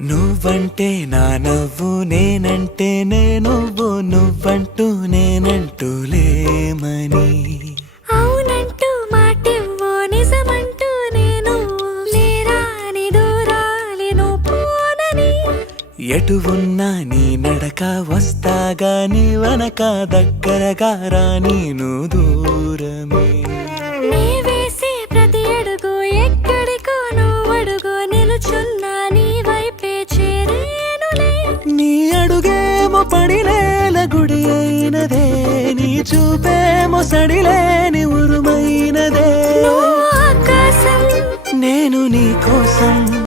నువ్వంటే నా నవ్వు నేనంటే నువ్వు నువ్వంటూ నేనంటూ లేమని అవునంటూ మాటివ్వు నిజమంటూ నేను లేరాని దూరాలి నువ్వు పోనని ఎటు ఉన్నా నీ నడక వస్తాగా నీ వనక దగ్గరగా రాని నువ్వు దూరమే నీ వేసే ప్రతి అడుగు ఎక్కడికో నువ్వు అడుగు నిలుచున్నా నీ వైపే చేరేనులే నీ అడుగేమో పడిలేల గుడి అయినదే నీ చూపేమో సడిలేని ఉరుమైనదే నువ్వు ఆకాశం నేను నీ కోసం